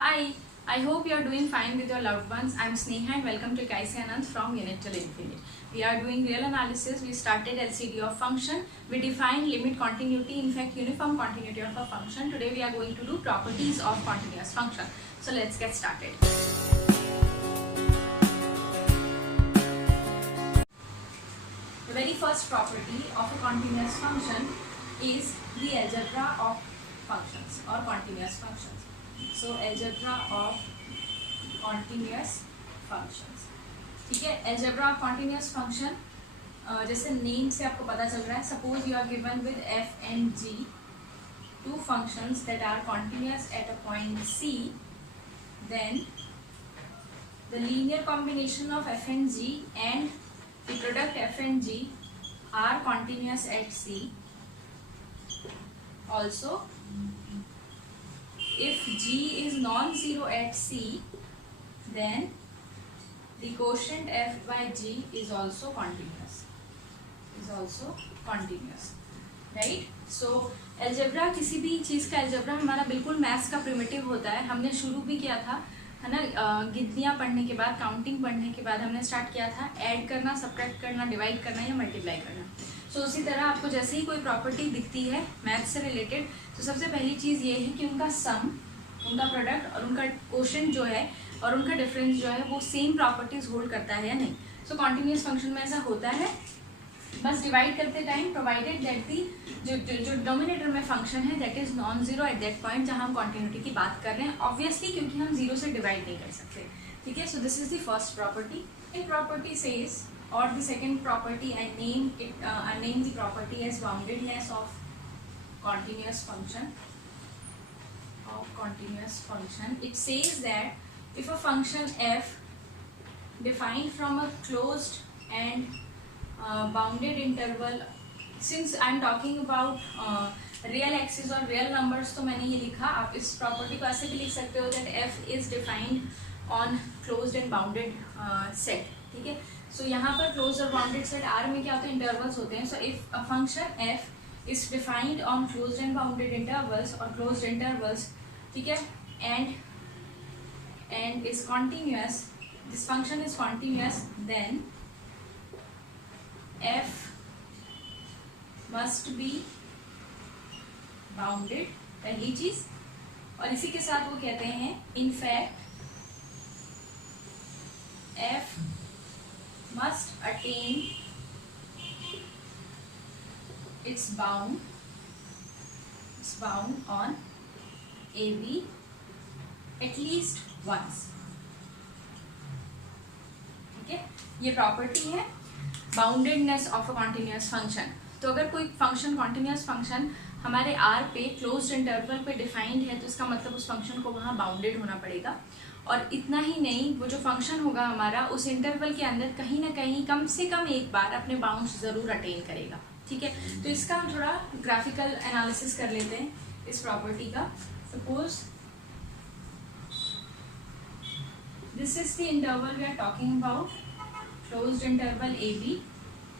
Hi, I hope you are doing fine with your loved ones. I am Sneha and welcome to Kaisi Anand from Unit till Infinite. We are doing real analysis. We started LCD of function. We defined limit continuity, in fact uniform continuity of a function. Today we are going to do properties of continuous function. So let's get started. The very first property of a continuous function is the algebra of functions or continuous functions. So algebra of continuous functions. ठीक है, algebra of continuous function जैसे name से आपको पता चल रहा है. Suppose you are given with f and g, two functions that are continuous at a point C, then the linear combination of f and g and the product f and g are continuous at C. Also, if g is non-zero at C, then the quotient f by g is also continuous. Right? So algebra, किसी भी चीज़ का algebra हमारा बिल्कुल maths का primitive होता है. हमने शुरू भी किया था, है ना, गिनतियाँ पढ़ने के बाद, काउंटिंग पढ़ने के बाद हमने स्टार्ट किया था ऐड करना, सब्ट्रैक्ट करना, डिवाइड करना या मल्टीप्लाई करना. सो उसी तरह आपको जैसे ही कोई प्रॉपर्टी दिखती है मैथ्स से रिलेटेड, तो सबसे पहली चीज़ ये है कि उनका सम, उनका प्रोडक्ट और उनका क्वोशिएंट जो है और उनका डिफरेंस जो है वो सेम प्रॉपर्टीज होल्ड करता है या नहीं. सो कॉन्टिन्यूस फंक्शन में ऐसा होता है. बस डिवाइड करते टाइम प्रोवाइडेड दैट दी जो डोमिनेटर में फंक्शन है that is non zero at that point जहाँ हम कॉन्टिन्यूटी की बात कर रहे हैं, ऑब्वियसली क्योंकि हम जीरो से डिवाइड नहीं कर सकते. ठीक है, so this is the first property. In property says, or the second property, I name the property as boundedness of continuous function. It says that if a function f defined from a closed and bounded interval, since I am talking about real axis और real numbers, तो मैंने ये लिखा. आप इस property को ऐसे भी लिख सकते हो that f is defined on closed and bounded set. ठीक है, सो यहाँ पर क्लोज और बाउंडेड सेट आर में क्या होते हैं, इंटरवल्स होते हैं. So if a function F is defined on closed and bounded intervals और क्लोज्ड इंटरवल्स, ठीक है, and is continuous, this function is continuous, then F must be bounded, पहली चीज. और इसी के साथ वो कहते हैं in fact F must attain its bound on AB at least once. ठीक है, ये प्रॉपर्टी है boundedness of a continuous function. तो अगर कोई फंक्शन कॉन्टिन्यूअस फंक्शन हमारे आर पे क्लोज्ड इंटरवल पे डिफाइंड है तो इसका मतलब उस फंक्शन को वहाँ बाउंडेड होना पड़ेगा. और इतना ही नहीं, वो जो फंक्शन होगा हमारा उस इंटरवल के अंदर कहीं ना कहीं कम से कम एक बार अपने बाउंड्स जरूर अटेन करेगा. ठीक है, तो इसका हम थोड़ा ग्राफिकल एनालिसिस कर लेते हैं इस प्रॉपर्टी का. Suppose this is the interval we are talking about, closed interval A B.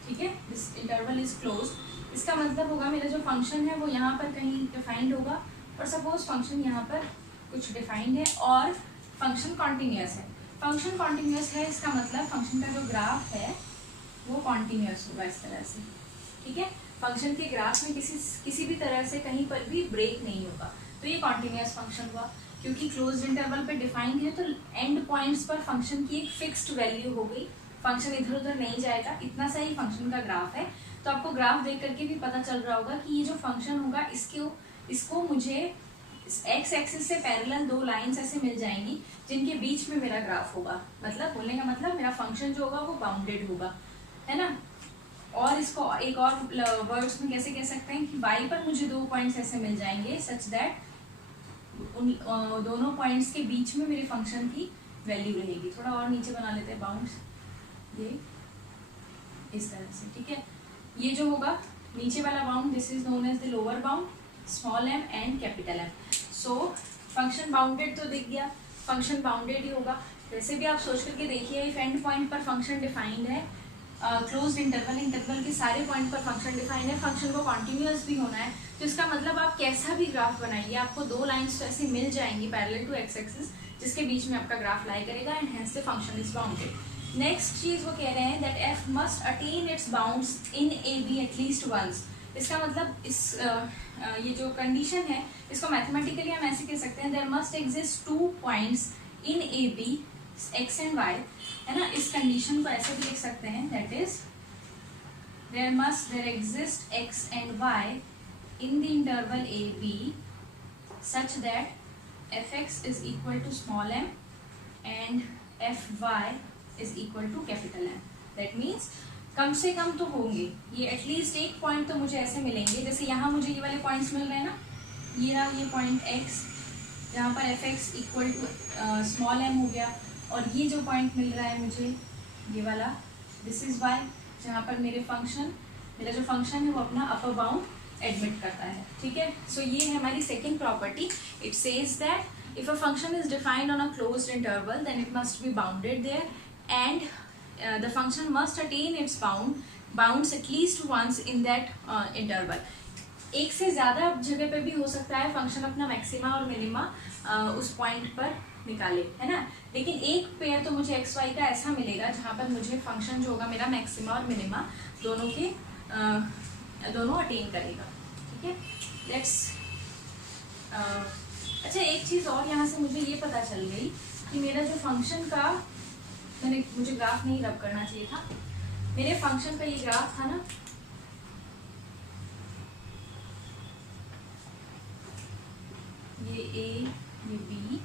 ठीक है, दिस इंटरवल इज क्लोज्ड. इसका मतलब होगा मेरा जो फंक्शन है वो यहाँ पर कहीं डिफाइंड होगा और सपोज फंक्शन यहाँ पर कुछ डिफाइंड है और फंक्शन कॉन्टिन्यूअस है. फंक्शन कॉन्टिन्यूअस है, इसका मतलब फंक्शन का जो ग्राफ है वो कॉन्टिन्यूअस होगा इस तरह से. ठीक है, फंक्शन के ग्राफ में किसी भी तरह से कहीं पर भी ब्रेक नहीं होगा, तो ये कॉन्टिन्यूअस फंक्शन हुआ. क्योंकि क्लोज्ड इंटरवल पे डिफाइंड है तो एंड पॉइंट्स पर फंक्शन की एक फिक्स्ड वैल्यू हो गई, फंक्शन इधर उधर नहीं जाएगा. इतना सा ही फंक्शन का ग्राफ है. तो आपको ग्राफ देख करके भी पता चल रहा होगा कि ये जो फंक्शन होगा इसको मुझे एक्स एक्सिस से पैरेलल दो लाइंस ऐसे मिल जाएंगी जिनके बीच में मेरा ग्राफ होगा. मतलब बोलने का मतलब मेरा फंक्शन जो होगा वो बाउंडेड होगा, है ना. और इसको एक और वर्ड्स में कैसे कह सकते हैं कि y पर मुझे दो पॉइंट्स ऐसे मिल जाएंगे सच दैट उन दोनों पॉइंट्स के बीच में मेरे फंक्शन की वैल्यू रहेगी. थोड़ा और नीचे बना लेते हैं बाउंड्स, ये इस तरह से. ठीक है, ये जो होगा नीचे वाला bound, this is known as the lower bound, small M and capital M. So function bounded तो दिख गया, फंक्शन बाउंडेड ही होगा. वैसे भी आप सोच करके देखिए, इफ एंड पॉइंट पर फंक्शन डिफाइंड है क्लोज्ड इंटरवल के सारे पॉइंट पर फंक्शन डिफाइन है, फंक्शन को कॉन्टिन्यूस भी होना है। तो इसका मतलब आप कैसा भी ग्राफ बनाइए, आपको दो लाइंस तो ऐसे मिल जाएंगी पैरेलल टू एक्स एक्सिस जिसके बीच में आपका ग्राफ लाई करेगा, and hence the function is bounded. Next चीज वो कह रहे हैं that F must attain its bounds in A B at least once. इसका मतलब इस ये जो कंडीशन है इसको मैथमेटिकली हम ऐसे कह सकते हैं, there must exist 2 points in A B X and Y, है ना। इस कंडीशन को ऐसे भी लिख सकते हैं, that is there exist x and Y in the interval AB such that fx is equal to small m and fy is equal to capital M. That means कम से कम तो होंगे ये, एटलीस्ट एक पॉइंट तो मुझे ऐसे मिलेंगे, जैसे यहाँ मुझे ये वाले पॉइंट्स मिल रहे हैं ना, ये रहा ये पॉइंट x जहाँ पर fx equal to small m हो गया, और ये जो पॉइंट मिल रहा है मुझे ये वाला, दिस इज y, जहाँ पर मेरा जो फंक्शन है वो अपना अपर बाउंड एडमिट करता है, ठीक है। सो ये है हमारी second property. It says that if a function is defined on a closed interval then it must be bounded there, and the function must attain its bounds at least once in that interval. एक से ज़्यादा जगह पे भी हो सकता है function अपना मैक्सिमा और मिनिमा उस पॉइंट पर निकाले, है ना, लेकिन एक पेयर तो मुझे एक्स वाई का ऐसा मिलेगा जहाँ पर मुझे फंक्शन जो होगा मेरा मैक्सिमा और मिनिमा दोनों अटेन करेगा, ठीक है। लेट्स अच्छा एक चीज़ और यहाँ से मुझे ये पता चल गई कि मेरा जो फंक्शन का मुझे ग्राफ नहीं रब करना चाहिए था, मेरे फंक्शन का ये ग्राफ था ना, ये ए ये बी,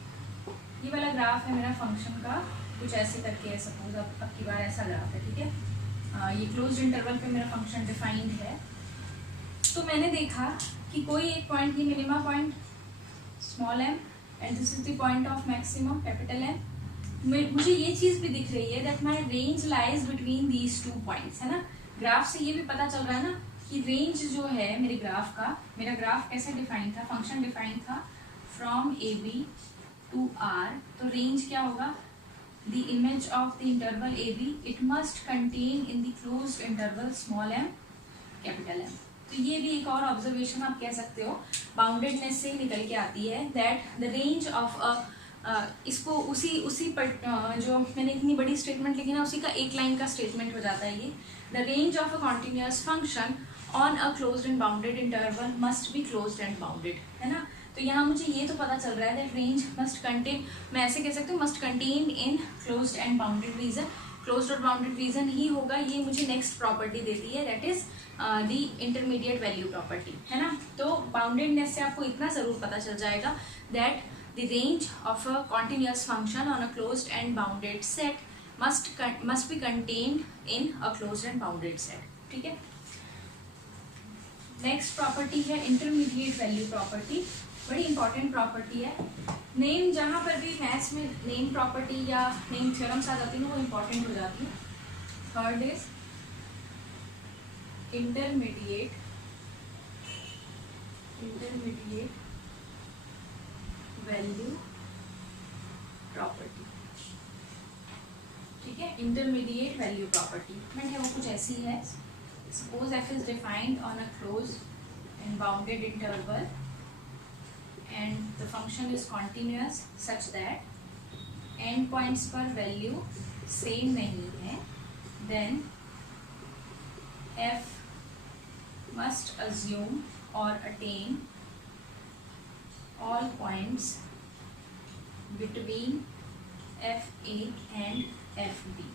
ये वाला ग्राफ है मेरा फंक्शन का, कुछ ऐसे करके है सपोज, अब की बार ऐसा ग्राफ है, ठीक है। ये क्लोज्ड इंटरवल पे मेरा फंक्शन डिफाइंड है। तो मैंने देखा कि कोई एक पॉइंट, ये minima point small m and this is the point of maximum capital M, मुझे ये चीज़ भी दिख रही है that my range lies between these 2 points, है ना। ग्राफ से ये भी पता चल रहा है ना कि रेंज जो है मेरे ग्राफ का, मेरा ग्राफ कैसे डिफाइन था, फंक्शन डिफाइन था from A B to R, तो रेंज क्या होगा, the image of the interval A B it must contain in the closed interval small m capital M। तो ये भी एक और ऑब्जर्वेशन आप कह सकते हो, बाउंडेडनेस से निकल के आती है दैट द रेंज ऑफ इसको उसी पर जो मैंने इतनी बड़ी स्टेटमेंट लिखी ना उसी का एक लाइन का स्टेटमेंट हो जाता है ये, the range of a continuous function on a closed and bounded interval must be closed and bounded, है ना। तो यहाँ मुझे ये तो पता चल रहा है दैट रेंज मस्ट कंटेन, मैं ऐसे कह सकती हूँ, must contain in closed and bounded reason, closed और बाउंडेड रीजन ही होगा। ये मुझे नेक्स्ट प्रॉपर्टी देती है that is the intermediate value property, है ना। तो बाउंडेडनेस से आपको इतना जरूर पता चल जाएगा that the range of a continuous function on a closed and bounded set must be contained in a closed and bounded set, ठीक है। नेक्स्ट प्रॉपर्टी है इंटरमीडिएट वैल्यू प्रॉपर्टी, बड़ी इंपॉर्टेंट प्रॉपर्टी है। नेम जहाँ पर भी मैथ्स में name property या नेम थ्योरम्स आ जाती है वो इंपॉर्टेंट हो जाती है। Third is intermediate value property, ठीक है। इंटरमीडिएट वैल्यू प्रॉपर्टी है वो कुछ ऐसी है, suppose f is defined on a closed and bounded interval and the function is continuous such that end points पर value same नहीं है, then f must assume or attain all points between fa and fb,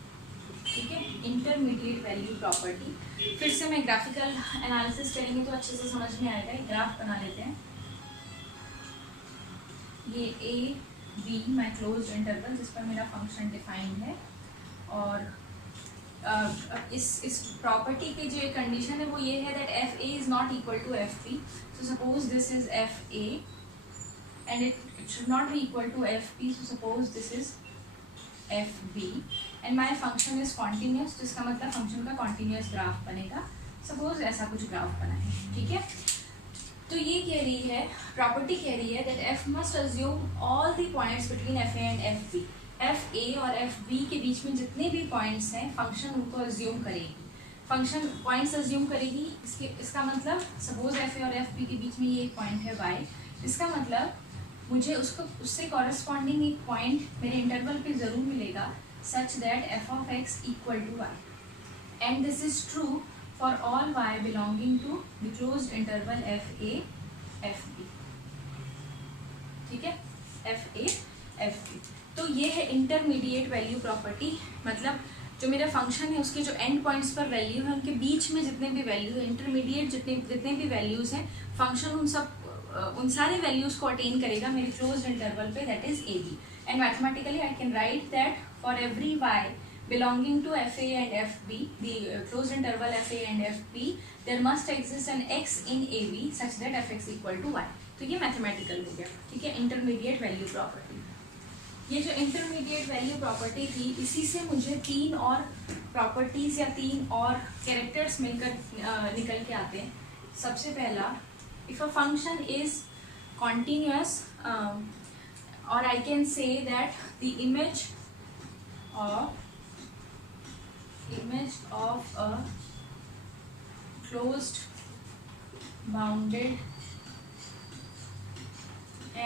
ठीक है। Intermediate value property, फिर से मैं graphical analysis करेंगे तो अच्छे से समझ में आएगा। ग्राफ बना लेते हैं, ये A be my closed interval जिस पर मेरा फंक्शन डिफाइंड है, और इस प्रॉपर्टी की जो कंडीशन है वो ये है that F A is not equal to F B. So suppose this is F A and it should not be equal to F B, so suppose this is F B and my function is continuous, जिसका मतलब function का continuous graph बनेगा। Suppose ऐसा कुछ graph बना है, ठीक है। तो ये कह रही है, प्रॉपर्टी कह रही है that f must assume all the points between fa and fb, F A और एफ बी के बीच में जितने भी पॉइंट्स हैं फंक्शन उनको अज्यूम करेगी, फंक्शन पॉइंट्स अज्यूम करेगी। इसका मतलब सपोज एफ ए और एफ बी के बीच में ये एक पॉइंट है वाई, इसका मतलब मुझे उससे कॉरेस्पॉन्डिंग एक पॉइंट मेरे इंटरवल पे ज़रूर मिलेगा such that F of X equal to Y, and this is true for all Y belonging to the closed interval F A F B. ठीक है, एफ ए एफ बी। तो ये है इंटरमीडिएट वैल्यू प्रॉपर्टी, मतलब जो मेरा function है उसके जो एंड पॉइंट्स पर वैल्यू है उनके बीच में जितने भी वैल्यू है, इंटरमीडिएट जितने भी वैल्यूज हैं, फंक्शन उन सारे वैल्यूज को अटेन करेगा मेरे क्लोज्ड इंटरवल पे, that is A B. And mathematically I can write that for every Y belonging to fa and fb, the closed interval fa and fb, there must exist an x in ab such that fx equal to y। तो ये mathematical हो गया। ठीक है, intermediate value property. ये जो intermediate value property थी, इसी से मुझे 3 और प्रॉपर्टीज या 3 और कैरेक्टर्स मिलकर निकल के आते हैं। सबसे पहला, if a function is continuous और I can say that the image of a closed bounded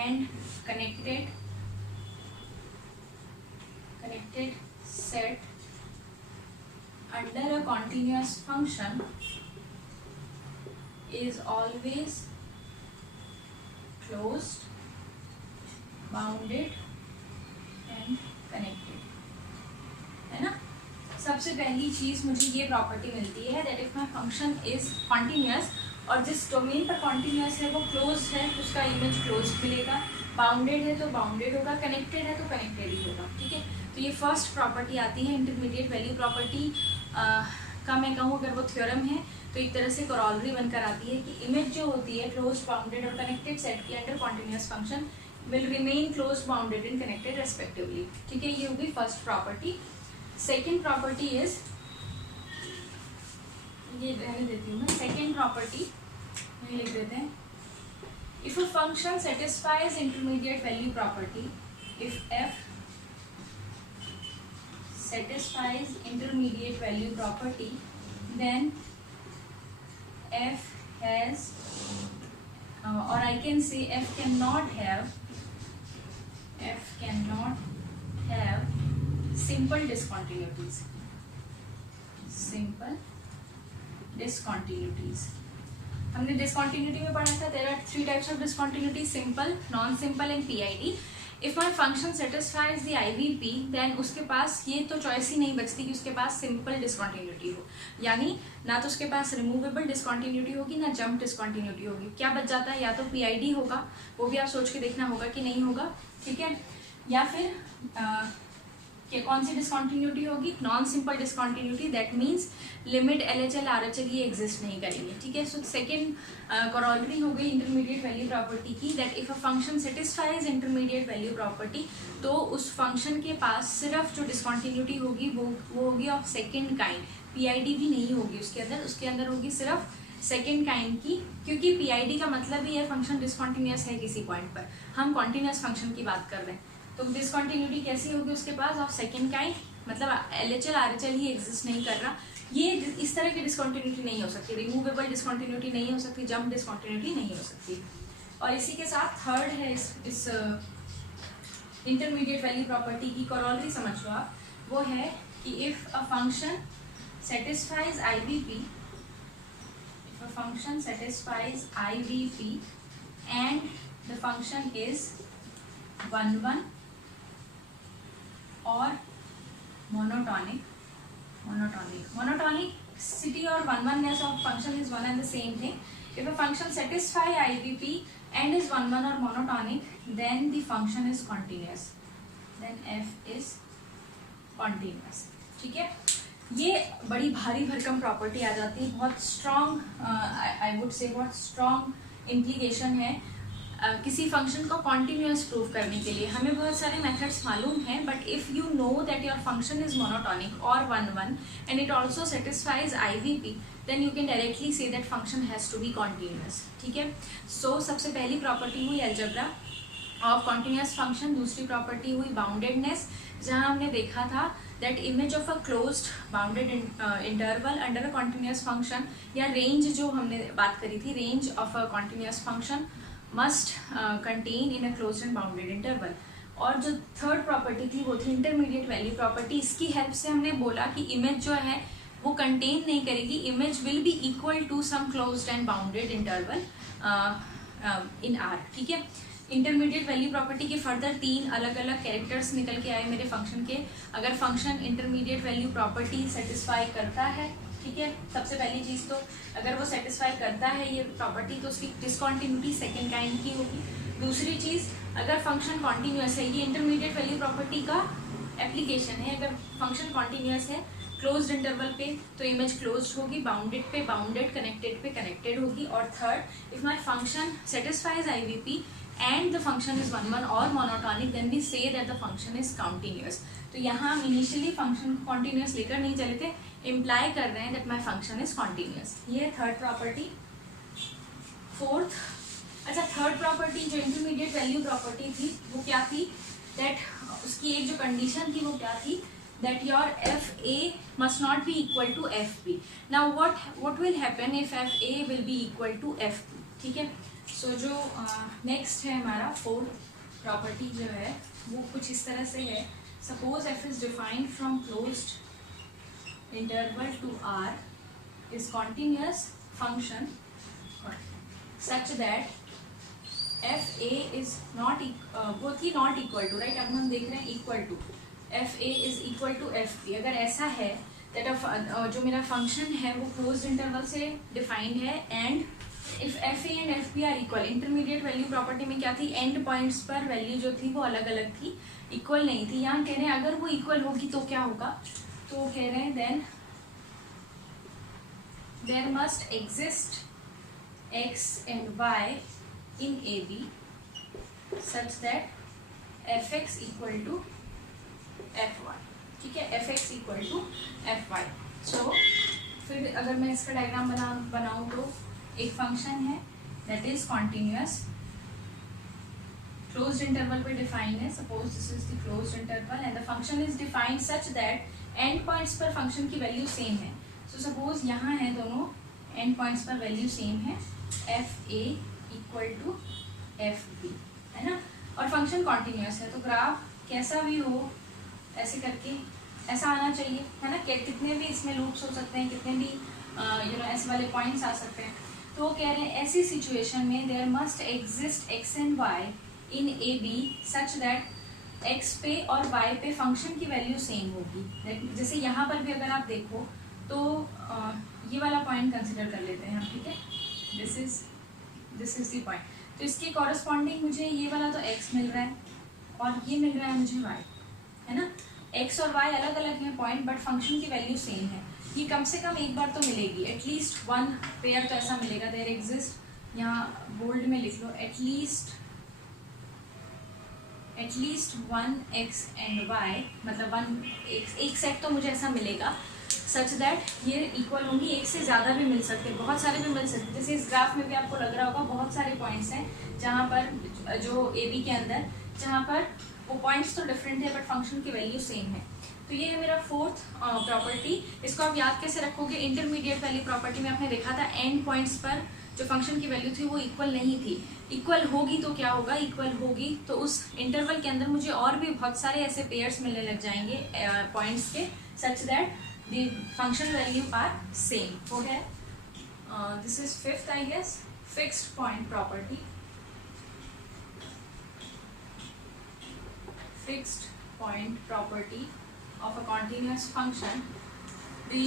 and connected set under a continuous function is always closed, bounded and connected, है ना। सबसे पहली चीज़ मुझे ये प्रॉपर्टी मिलती है that if my function is continuous, और जिस डोमेन पर कॉन्टीन्यूअस है वो क्लोज है तो उसका इमेज क्लोज मिलेगा, बाउंडेड है तो बाउंडेड होगा, कनेक्टेड है तो कनेक्टेड ही होगा। ठीक है, तो ये फर्स्ट प्रॉपर्टी आती है इंटरमीडिएट वैल्यू प्रॉपर्टी का। मैं कहूँ अगर वो थ्योरम है तो एक तरह से कॉरोलरी बनकर आती है कि इमेज जो होती है क्लोज, बाउंडेड और कनेक्टेड सेट की under continuous function will remain close, bounded and connected respectively. ठीक है, ये होगी first property. Second property is, ये रहने देती हूँ मैं, सेकेंड प्रॉपर्टी ये लिख देते हैं, if a function satisfies intermediate value property, if f satisfies intermediate value property then f has, और I can say f can not have simple discontinuities, हमने डिसकॉन्टिन्यूटी में पढ़ा था there are 3 types of discontinuity, simple, non simple and PID. If my function satisfies the IVP then उसके पास ये तो choice ही नहीं बचती कि उसके पास सिंपल डिसकॉन्टिन्यूटी हो, यानी ना तो उसके पास रिमूवेबल डिसकॉन्टिन्यूटी होगी ना जंप डिसकॉन्टिन्यूटी होगी। क्या बच जाता है, या तो पीआईडी होगा, वो भी आप सोच के देखना होगा कि नहीं होगा। ठीक है, या फिर कि कौन सी डिसकॉन्टिन्यूटी होगी, non simple discontinuity, that means limit LHL RHL ये एग्जिस्ट नहीं करेंगे। ठीक है, सो सेकेंड कॉरोलरी हो गई इंटरमीडिएट वैल्यू प्रॉपर्टी की that if a function satisfies intermediate value property, तो उस फंक्शन के पास सिर्फ जो डिसकॉन्टिन्यूटी होगी वो होगी ऑफ सेकेंड काइंड, पीआईडी भी नहीं होगी उसके अंदर होगी सिर्फ सेकेंड काइंड की, क्योंकि पीआईडी का मतलब ही है फंक्शन डिसकॉन्टिन्यूअस है किसी पॉइंट पर, हम कॉन्टिन्यूअस फंक्शन की बात कर रहे हैं। तो डिसकॉन्टिन्यूटी कैसी होगी उसके पास, ऑफ सेकेंड काइंड, मतलब एलएचएल आरएचएल ही एग्जिस्ट नहीं कर रहा। ये इस तरह की डिसकॉन्टिन्यूटी नहीं हो सकती, रिमूवेबल डिसकॉन्टिन्यूटी नहीं हो सकती, जंप डिसकॉन्टिन्यूटी नहीं हो सकती। और इसी के साथ थर्ड है इस इंटरमीडिएट वैल्यू प्रॉपर्टी की कॉरोलरी समझ लो आप, वो है कि if a function satisfies IVP, if a function satisfies IVP and the function is 1 और monotonicity और 1-1ness of function is one and the same thing. If a function satisfy IVP and is 1-1 or monotonic, then the function is continuous. Then f is continuous. ठीक है, ये बड़ी भारी भरकम property आ जाती है, बहुत स्ट्रॉन्ग, आई वुड से बहुत स्ट्रॉन्ग इम्प्लीकेशन है किसी फंक्शन को कॉन्टिन्यूअस प्रूव करने के लिए। हमें बहुत सारे मेथड्स मालूम हैं, but if you know that your function is monotonic और 1-1 and it also satisfies IVP, then you can directly say that function has to be continuous. ठीक है, सो सबसे पहली प्रॉपर्टी हुई अलजेब्रा, ऑफ कॉन्टिन्यूस फंक्शन। दूसरी प्रॉपर्टी हुई boundedness, जहां हमने देखा था that image of a closed bounded interval under a continuous function, या रेंज जो हमने बात करी थी, range of a continuous function must contain in a closed and bounded interval. और जो थर्ड प्रॉपर्टी थी वो थी इंटरमीडिएट वैल्यू प्रॉपर्टी। इसकी हेल्प से हमने बोला कि इमेज जो है वो कंटेन नहीं करेगी, image will be equal to some closed and bounded interval in R. ठीक है, इंटरमीडिएट वैल्यू प्रॉपर्टी के फर्दर 3 अलग अलग कैरेक्टर्स निकल के आए मेरे फंक्शन के। अगर function intermediate value property satisfy करता है, ठीक है, सबसे पहली चीज तो अगर वो सेटिस्फाई करता है ये प्रॉपर्टी, तो उसकी डिसकॉन्टिन्यूटी सेकेंड काइंड की होगी। दूसरी चीज, अगर फंक्शन कॉन्टिन्यूअस है, ये इंटरमीडिएट वैल्यू प्रॉपर्टी का एप्लीकेशन है। अगर फंक्शन कॉन्टिन्यूअस है क्लोज्ड इंटरवल पे तो इमेज क्लोज्ड होगी, बाउंडेड पे बाउंडेड, कनेक्टेड पे कनेक्टेड होगी। और third, if my function satisfies IVP and the function is one or monotonic, then we say that the function is continuous। तो यहाँ हम इनिशियली फंक्शन कॉन्टिन्यूस लेकर नहीं चले थे, इम्प्लाई कर रहे हैं that my function is continuous। ये थर्ड प्रॉपर्टी। फोर्थ, अच्छा, थर्ड प्रॉपर्टी जो इंटरमीडिएट वैल्यू प्रॉपर्टी थी वो क्या थी, दैट उसकी एक जो कंडीशन थी वो क्या थी, that your fa must not be equal to fb। now what will happen if fa will be equal to fb? ठीक है, सो जो नेक्स्ट है हमारा फोर्थ प्रॉपर्टी जो है वो कुछ इस तरह से है। Suppose F is defined from closed interval to R is continuous function such that F A is not वो थी नॉट इक्वल टू, राइट, अब हम देख रहे हैं equal to, F A is equal to F B. अगर ऐसा है दैट जो मेरा फंक्शन है वो क्लोज्ड इंटरवल से डिफाइंड है and if F A and F B are equal. Intermediate value property में क्या थी, एंड पॉइंट्स पर वैल्यू जो थी वो अलग अलग थी, इक्वल नहीं थी। यहाँ कह रहे हैं अगर वो इक्वल होगी तो क्या होगा, तो कह रहे हैं then there must exist x and Y in A B such that f x equal to f y. ठीक है, F x equal to f y. So फिर अगर मैं इसका डायग्राम बनाऊँ तो एक फंक्शन है that is continuous, closed interval पे डिफाइन है। Suppose this is the closed interval and the function is defined such that end points पर फंक्शन की वैल्यू सेम है। सो सपोज यहाँ है दोनों एंड पॉइंट्स पर वैल्यू सेम है, F A equal to F B, है ना, और फंक्शन कॉन्टिन्यूअस है। तो ग्राफ कैसा भी हो ऐसे करके ऐसा आना चाहिए, है ना, कितने भी इसमें लूप्स हो सकते हैं, कितने भी ऐसे वाले पॉइंट्स आ सकते हैं। तो कह रहे हैं ऐसी सिचुएशन में there must exist x and Y in A B such that X पे और वाई पे फंक्शन की वैल्यू सेम होगी। जैसे यहाँ पर भी अगर आप देखो तो ये वाला पॉइंट कंसिडर कर लेते हैं हम, ठीक है, दिस इज द पॉइंट। तो इसके कॉरस्पॉन्डिंग मुझे ये वाला तो एक्स मिल रहा है और ये मिल रहा है मुझे वाई, है ना। एक्स और वाई अलग अलग हैं पॉइंट, बट फंक्शन की वैल्यू सेम है। ये कम से कम एक बार तो मिलेगी, एटलीस्ट वन पेयर तो ऐसा मिलेगा। देयर एग्जिस्ट, यहाँ बोल्ड में लिख लो, at least one x and y, मतलब वन एक सेट तो मुझे ऐसा मिलेगा सच दैट ये इक्वल होंगी। एक से ज़्यादा भी मिल सकते हैं, बहुत सारे भी मिल सकते हैं। जैसे इस ग्राफ में भी आपको लग रहा होगा बहुत सारे पॉइंट्स हैं जहाँ पर जो ए बी के अंदर, जहाँ पर वो पॉइंट्स तो डिफरेंट है बट फंक्शन की वैल्यू सेम है। तो ये है मेरा फोर्थ प्रॉपर्टी। इसको आप याद कैसे रखोगे, इंटरमीडिएट वैल्यू प्रॉपर्टी में आपने देखा था एंड पॉइंट्स पर जो फंक्शन की वैल्यू थी वो इक्वल नहीं थी। इक्वल होगी तो क्या होगा, इक्वल होगी तो उस इंटरवल के अंदर मुझे और भी बहुत सारे ऐसे पेयर्स मिलने लग जाएंगे पॉइंट्स के, such that the function value are same. वो है this is fifth I guess, fixed point property. Fixed point property of a continuous function. The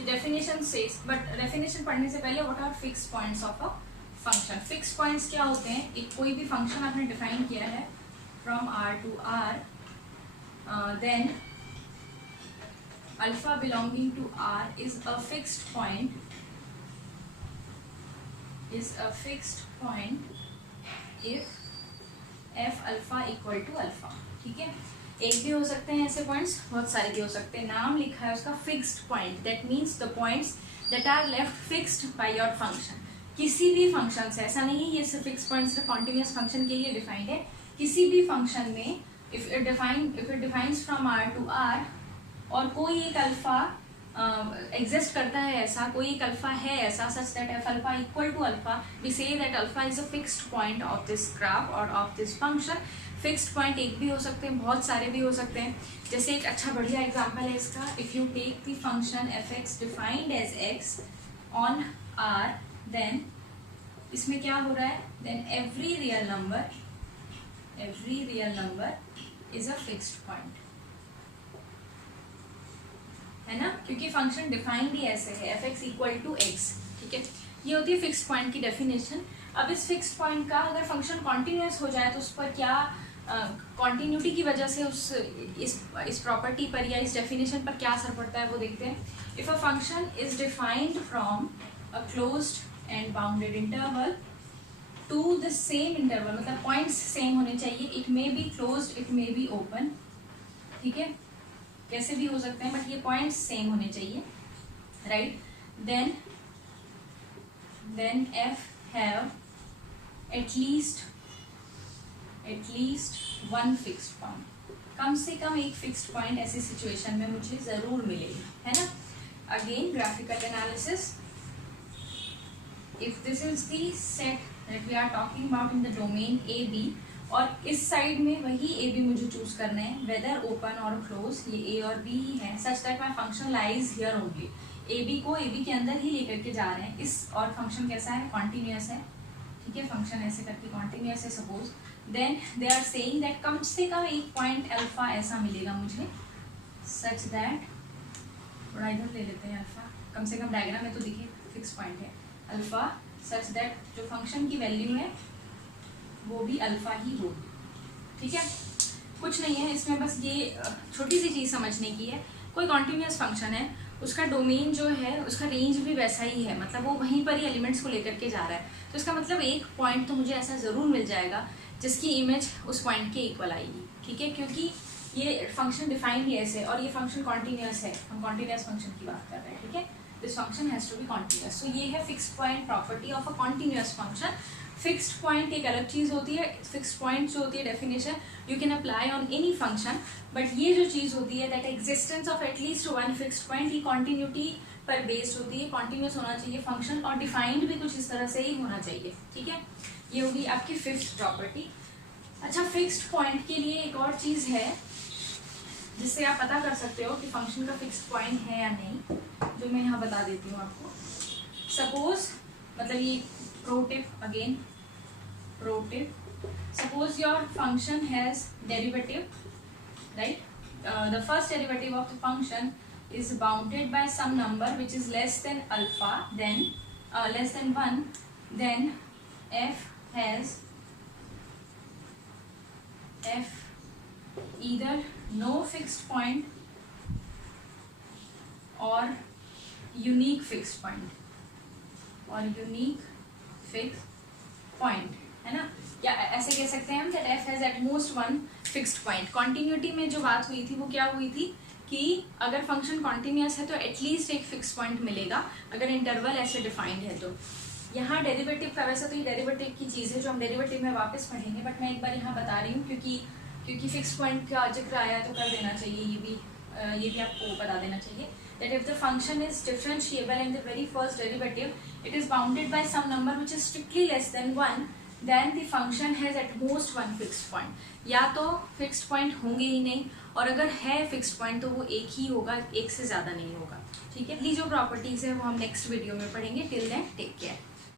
definition says, but definition पढ़ने से पहले what are fixed points of a function? Fixed points क्या होते हैं, एक कोई भी function आपने define किया है from R to R, then alpha belonging to R is a fixed point, if F alpha equal to alpha. ठीक है, एक भी हो सकते हैं ऐसे पॉइंट्स, बहुत सारे भी हो सकते हैं। नाम लिखा है उसका fixed point, that means the points that are left fixed by your function. किसी भी फंक्शन से, ऐसा नहीं है ये सिर्फ फिक्स पॉइंट सिर्फ कॉन्टिन्यूस फंक्शन के लिए डिफाइंड है, किसी भी फंक्शन में if it defines from R to R और कोई एक अल्फा एग्जिस्ट करता है, ऐसा कोई एक अल्फा है ऐसा such that f alpha equal to alpha, we say that alpha is a fixed point of this graph और of this function. Fixed point एक भी हो सकते हैं, बहुत सारे भी हो सकते हैं। जैसे एक अच्छा बढ़िया एग्जांपल है इसका, if you take the function F X defined as X on R, then इसमें क्या हो रहा है, then every real number is a fixed point, है ना, क्योंकि फंक्शन डिफाइंड ही ऐसे है F x equal to X, ठीक है। ये होती है फिक्स्ड पॉइंट की डेफिनेशन। अब इस फिक्स्ड पॉइंट का अगर फंक्शन कॉन्टिन्यूस हो जाए तो उस पर क्या कॉन्टिन्यूटी की वजह से इस प्रॉपर्टी पर या इस डेफिनेशन पर क्या असर पड़ता है वो देखते हैं। If a function is defined from a closed and bounded interval to the same interval, मतलब पॉइंट्स सेम होने चाहिए, it may be closed it may be open, ठीक है, कैसे भी हो सकते हैं बट ये पॉइंट्स सेम होने चाहिए, right. Then F have at least one fixed point, कम से कम एक फिक्स्ड पॉइंट ऐसी सिचुएशन में मुझे जरूर मिलेगी, है ना। Again graphical analysis, if this is the set that we are talking about in the domain A B, और इस साइड में वही ए बी मुझे चूज करना है, वेदर ओपन और क्लोज, ये ए और बी ही है, such that my function lies here only, A B को ए बी के अंदर ही लेकर के जा रहे हैं इस, और फंक्शन कैसा है, कॉन्टिन्यूस है, ठीक है, फंक्शन ऐसे करके कॉन्टिन्यूस है suppose, then they are saying that कम से कम एक पॉइंट अल्फा ऐसा मिलेगा मुझे, सच दैट, थोड़ा इधर ले लेते हैं अल्फा, कम से कम डायग्राम में तो दिखे फिक्स पॉइंट है अल्फा, सच दैट जो फंक्शन की वैल्यू है वो भी अल्फा ही होगी, ठीक है। कुछ नहीं है इसमें, बस ये छोटी सी चीज़ समझने की है, कोई कॉन्टिन्यूस फंक्शन है, उसका डोमेन जो है उसका रेंज भी वैसा ही है, मतलब वो वहीं पर ही एलिमेंट्स को लेकर के जा रहा है, तो इसका मतलब एक पॉइंट तो मुझे ऐसा ज़रूर मिल जाएगा जिसकी इमेज उस पॉइंट के इक्वल आएगी, ठीक है, क्योंकि ये फंक्शन डिफाइंड ही ऐसे और ये फंक्शन कॉन्टिन्यूस है, हम कॉन्टिन्यूस फंक्शन की बात कर रहे हैं, ठीक है, this function has to be continuous, तो ये है fixed point property of a continuous function. Fixed point एक अलग चीज़ होती है, फिक्स्ड पॉइंट जो होती है definition you can apply on any function, but ये जो चीज़ होती है that existence of at least one fixed point, ये कॉन्टिन्यूटी पर बेस्ड होती है, कॉन्टिन्यूस होना चाहिए फंक्शन और डिफाइंड भी कुछ इस तरह से ही होना चाहिए, ठीक है, ये होगी आपकी फिफ्थ प्रॉपर्टी। अच्छा, फिक्स्ड पॉइंट के लिए एक और चीज़ है जिससे आप पता कर सकते हो कि फंक्शन का फिक्स्ड पॉइंट है या नहीं, जो मैं यहाँ बता देती हूँ आपको। सपोज, मतलब ये pro tip, suppose your function has derivative, right, the first derivative of the function is bounded by some number which is less than alpha, then less than 1, then f has either no fixed point or unique fixed point, है ना, या ऐसे कह सकते हैं हम that f has at most one fixed point। Continuity में जो बात हुई थी वो क्या हुई थी कि अगर फंक्शन कॉन्टिन्यूस है तो एटलीस्ट एक फिक्स पॉइंट मिलेगा अगर इंटरवल ऐसे डिफाइंड है तो। यहाँ डेरिवेटिव का, वैसे तो ये डेरिवेटिव की चीज़ है जो हम डेरिवेटिव में वापस पढ़ेंगे, बट मैं एक बार यहाँ बता रही हूँ क्योंकि फिक्स पॉइंट का जिक्र आया तो कर देना चाहिए, ये भी आपको बता देना चाहिए that if the function is differentiable in the very first derivative, it is bounded by some number which is strictly less than 1, then the function has at most one fixed point। या तो fixed point होंगे ही नहीं, और अगर है fixed point तो वो एक ही होगा, एक से ज़्यादा नहीं होगा, ठीक है। ये जो प्रॉपर्टीज़ है वो हम नेक्स्ट वीडियो में पढ़ेंगे। Till then take care.